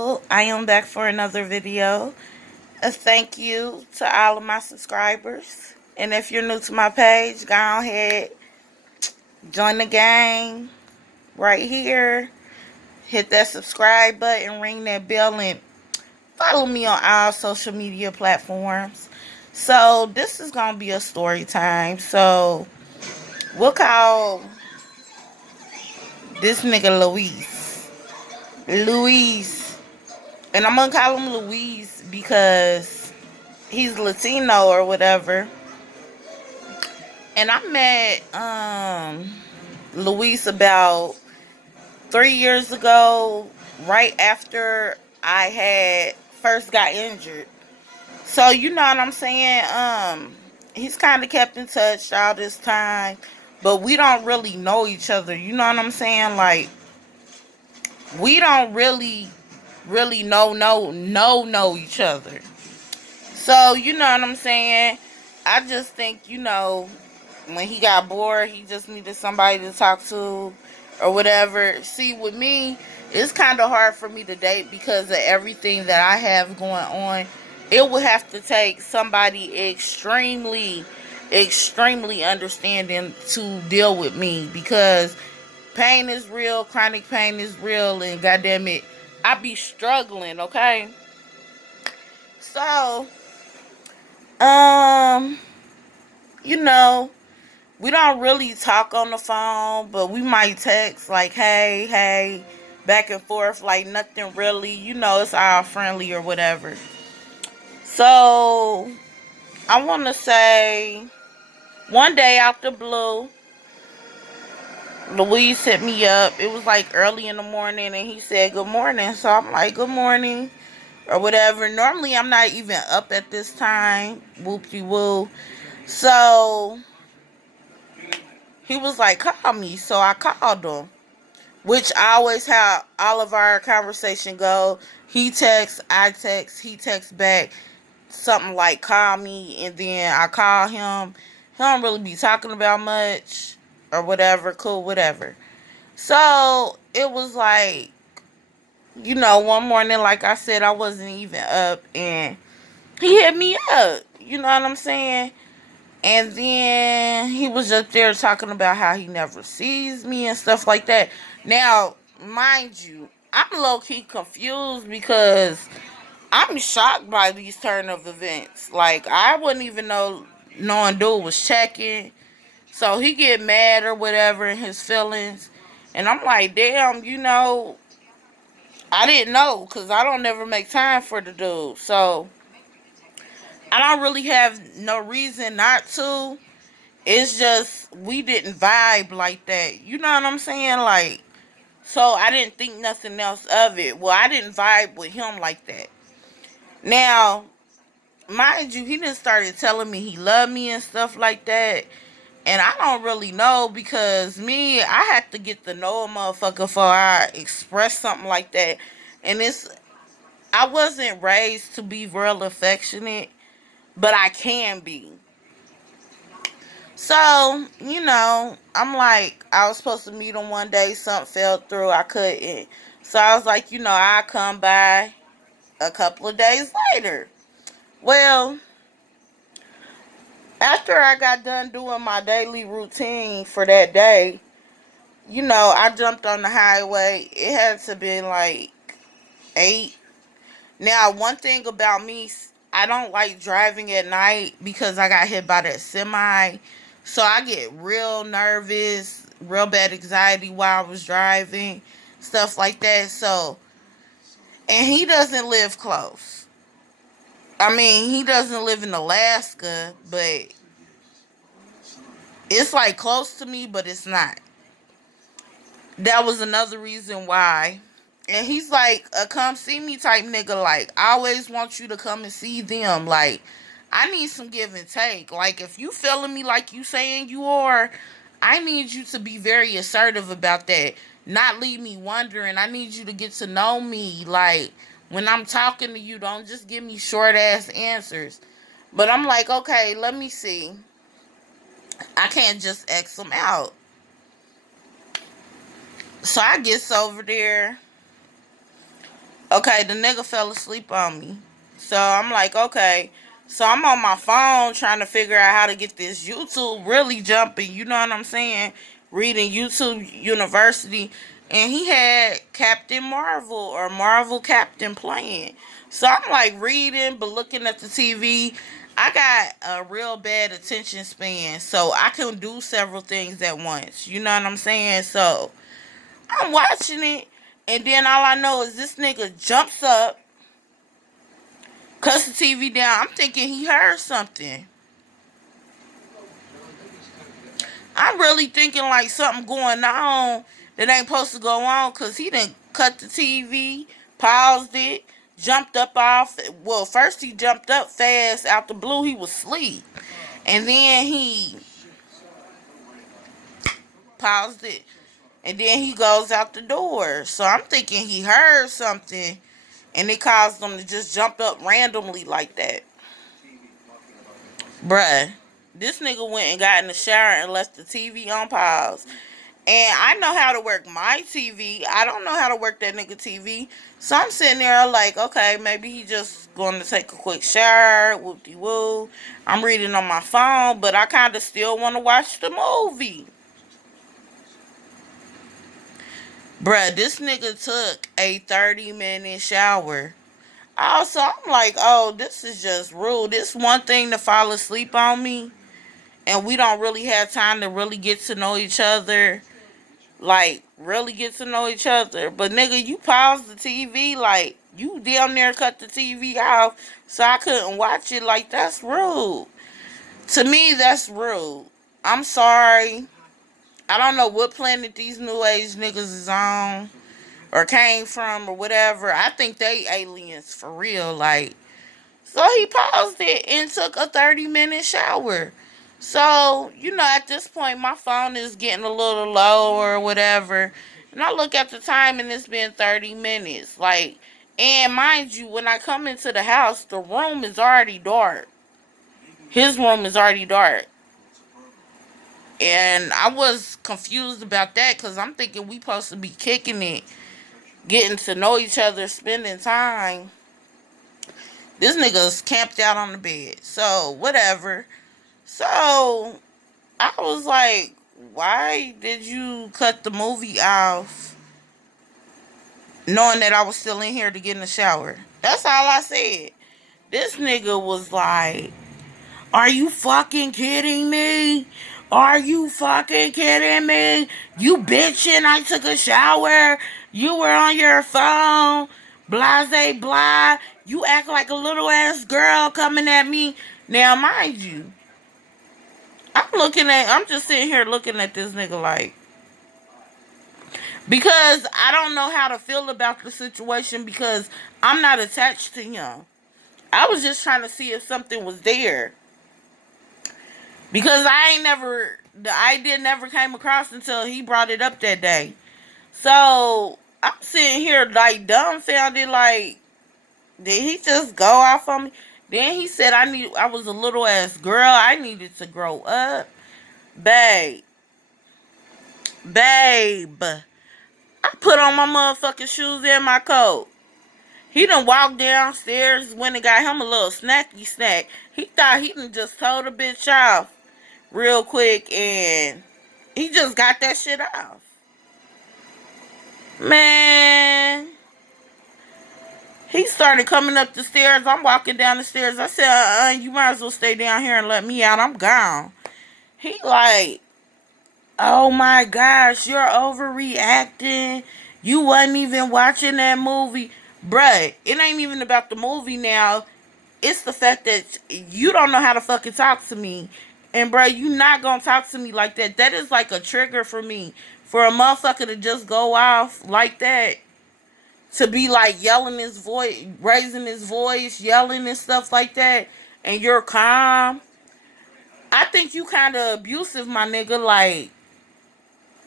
I am back for another video. A thank you to all of my subscribers. And if you're new to my page, go ahead, join the gang right here. Hit that subscribe button, ring that bell, and follow me on all social media platforms. So this is gonna be a story time. So we'll call this nigga Luis. Luis. And I'm gonna call him Luis because he's Latino or whatever. And I met Luis about 3 years ago, right after I had first got injured. So you know what I'm saying? He's kinda kept in touch all this time. But we don't really know each other. You know what I'm saying? Like we don't really know each other. So, you know what I'm saying? I just think, when he got bored, he just needed somebody to talk to or whatever. See, with me, it's kind of hard for me to date because of everything that I have going on. It would have to take somebody extremely understanding to deal with me because pain is real, chronic pain is real, and goddamn it, I be struggling, okay? So, um, you know, we don't really talk on the phone, but we might text like, hey, back and forth, like nothing really, it's all friendly or whatever. So, I want to say one day out the blue, Louise hit me up. It was like early in the morning, and he said, good morning. So, I'm like, good morning or whatever. Normally, I'm not even up at this time. Whoop-de-woo. So, he was like, call me. So I called him, which I always have all of our conversation go. He texts, I text, he texts back something like call me, and then I call him. He don't really be talking about much or whatever, cool, whatever. So it was like, one morning, like I said, I wasn't even up, and he hit me up. You know what I'm saying? And then he was up there talking about how he never sees me and stuff like that. Now, mind you, I'm low-key confused because I'm shocked by these turn of events. Like, I wouldn't even knowing dude was checking. So he get mad or whatever in his feelings. And I'm like, damn, I didn't know because I don't never make time for the dude. So I don't really have no reason not to. It's just we didn't vibe like that. You know what I'm saying? Like, so I didn't think nothing else of it. Well, I didn't vibe with him like that. Now, mind you, he just started telling me he loved me and stuff like that. And I don't really know because me, I had to get to know a motherfucker before I express something like that. And I wasn't raised to be real affectionate, but I can be. So, I'm like, I was supposed to meet him one day. Something fell through. I couldn't. So I was like, I'll come by a couple of days later. Well, after I got done doing my daily routine for that day, I jumped on the highway. It had to be like 8. Now, one thing about me, I don't like driving at night because I got hit by that semi. So I get real nervous, real bad anxiety while I was driving, stuff like that. So, and he doesn't live close. I mean, he doesn't live in Alaska, but it's like close to me, but it's not. That was another reason why. And he's like a come see me type nigga. Like, I always want you to come and see them. Like, I need some give and take. Like, if you feeling me like you saying you are, I need you to be very assertive about that. Not leave me wondering. I need you to get to know me. Like, when I'm talking to you, don't just give me short ass answers. But I'm like, okay, let me see. I can't just X them out. So I gets over there. Okay, the nigga fell asleep on me. So I'm like, okay. So I'm on my phone trying to figure out how to get this YouTube really jumping. You know what I'm saying? Reading YouTube University. And he had Captain Marvel or Marvel Captain playing. So I'm like reading, but looking at the TV. I got a real bad attention span. So I can do several things at once. You know what I'm saying? So I'm watching it, and then all I know is this nigga jumps up, cuts the TV down. I'm thinking he heard something. I'm really thinking like something going on that ain't supposed to go on, because he done cut the TV, paused it, jumped up off. Well, first he jumped up fast out the blue. He was asleep. And then he paused it. And then he goes out the door. So I'm thinking he heard something, and it caused him to just jump up randomly like that. Bruh, this nigga went and got in the shower and left the TV on pause. And I know how to work my TV. I don't know how to work that nigga TV. So I'm sitting there like, okay, maybe he just going to take a quick shower. Whoop-de-woo. I'm reading on my phone, but I kind of still want to watch the movie. Bruh, this nigga took a 30-minute shower. Also, I'm like, oh, this is just rude. This one thing to fall asleep on me, and we don't really have time to really get to know each other. Like, really get to know each other. But, nigga, you paused the TV. Like, you damn near cut the TV off so I couldn't watch it. Like, that's rude. To me, that's rude. I'm sorry. I don't know what planet these new age niggas is on or came from or whatever. I think they aliens for real. Like, so he paused it and took a 30-minute shower. So, you know, at this point, my phone is getting a little low or whatever. And I look at the time and it's been 30 minutes. Like, and mind you, when I come into the house, the room is already dark. His room is already dark. And I was confused about that because I'm thinking we supposed to be kicking it, getting to know each other, spending time. This nigga's camped out on the bed. So, whatever. So, I was like, why did you cut the movie off knowing that I was still in here to get in the shower? That's all I said. This nigga was like, are you fucking kidding me? Are you fucking kidding me? You bitching I took a shower. You were on your phone. Blase blah. You act like a little ass girl coming at me. Now, mind you, I'm just sitting here looking at this nigga like, because I don't know how to feel about the situation because I'm not attached to him. I was just trying to see if something was there. Because the idea never came across until he brought it up that day. So, I'm sitting here like dumbfounded, like, did he just go off on me? Then he said I was a little ass girl. I needed to grow up. Babe. Babe. I put on my motherfucking shoes and my coat. He done walked downstairs, went and got him a little snacky snack. He thought he done just told a bitch off real quick, and he just got that shit off. Man, he started coming up the stairs. I'm walking down the stairs. I said, you might as well stay down here and let me out. I'm gone. He like, oh my gosh, you're overreacting. You wasn't even watching that movie. Bruh, it ain't even about the movie now. It's the fact that you don't know how to fucking talk to me. And bruh, you not gonna talk to me like that. That is like a trigger for me. For a motherfucker to just go off like that. To be like yelling his voice, raising his voice, yelling and stuff like that. And you're calm. I think you kind of abusive, my nigga. Like,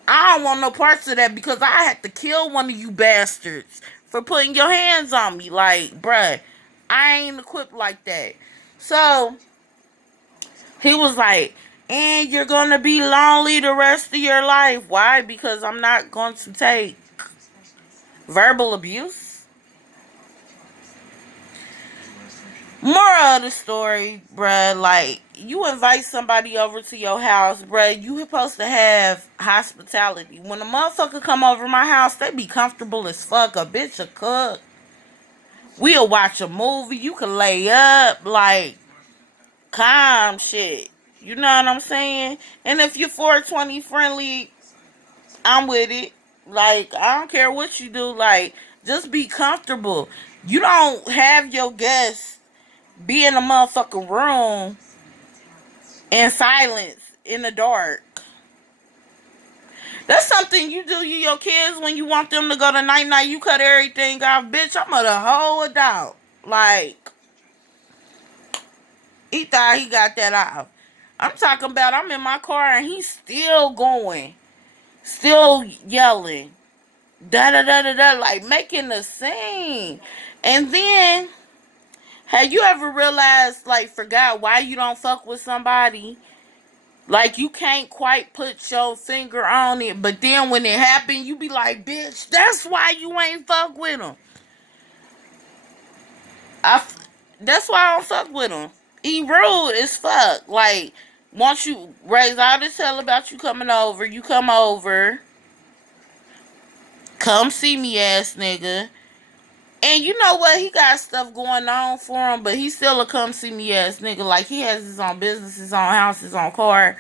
I don't want no parts of that because I had to kill one of you bastards for putting your hands on me. Like, bruh, I ain't equipped like that. So, he was like, and you're going to be lonely the rest of your life. Why? Because I'm not going to take verbal abuse. of the story, bruh, like, you invite somebody over to your house, bruh, you supposed to have hospitality. When a motherfucker come over my house, they be comfortable as fuck. A bitch a cook. We'll watch a movie. You can lay up, like, calm shit. You know what I'm saying? And if you're 420 friendly, I'm with it. Like, I don't care what you do. Like, just be comfortable. You don't have your guests be in a motherfucking room in silence in the dark. That's something you do to your kids when you want them to go to night night. You cut everything off, bitch. I'm a whole adult. Like, he thought he got that off. I'm talking about I'm in my car and he's still going, still yelling, da da da da da, like making a scene. And then, have you ever realized, like, forgot why you don't fuck with somebody? Like, you can't quite put your finger on it, but then when it happened, you be like, bitch, that's why you ain't fuck with him. That's why I don't fuck with him. He rude as fuck. Like, once you raise all this hell about you coming over, you come over, come see me ass nigga. And you know what? He got stuff going on for him, but he still a come see me ass nigga. Like, he has his own business, his own house, his own car,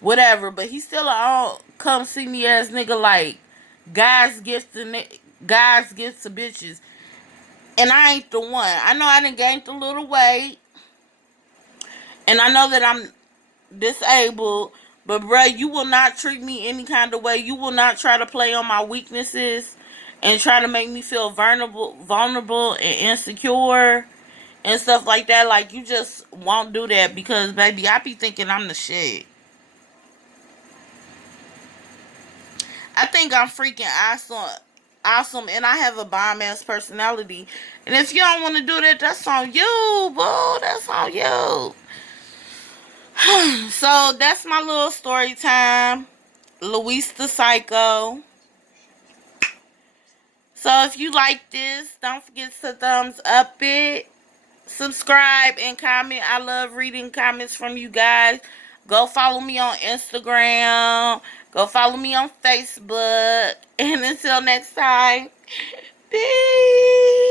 whatever. But he still a all come see me ass nigga. Like, guys gifts to bitches. And I ain't the one. I know I done gained a little weight. And I know that I'm disabled. But, bruh, you will not treat me any kind of way. You will not try to play on my weaknesses and try to make me feel vulnerable and insecure and stuff like that. Like, you just won't do that because, baby, I be thinking I'm the shit. I think I'm freaking awesome, and I have a bomb ass personality. And if you don't want to do that, that's on you, boo. That's on you. So that's my little story time. Luis the Psycho. So if you like this, don't forget to thumbs up it. Subscribe and comment. I love reading comments from you guys. Go follow me on Instagram. Go follow me on Facebook. And until next time, peace.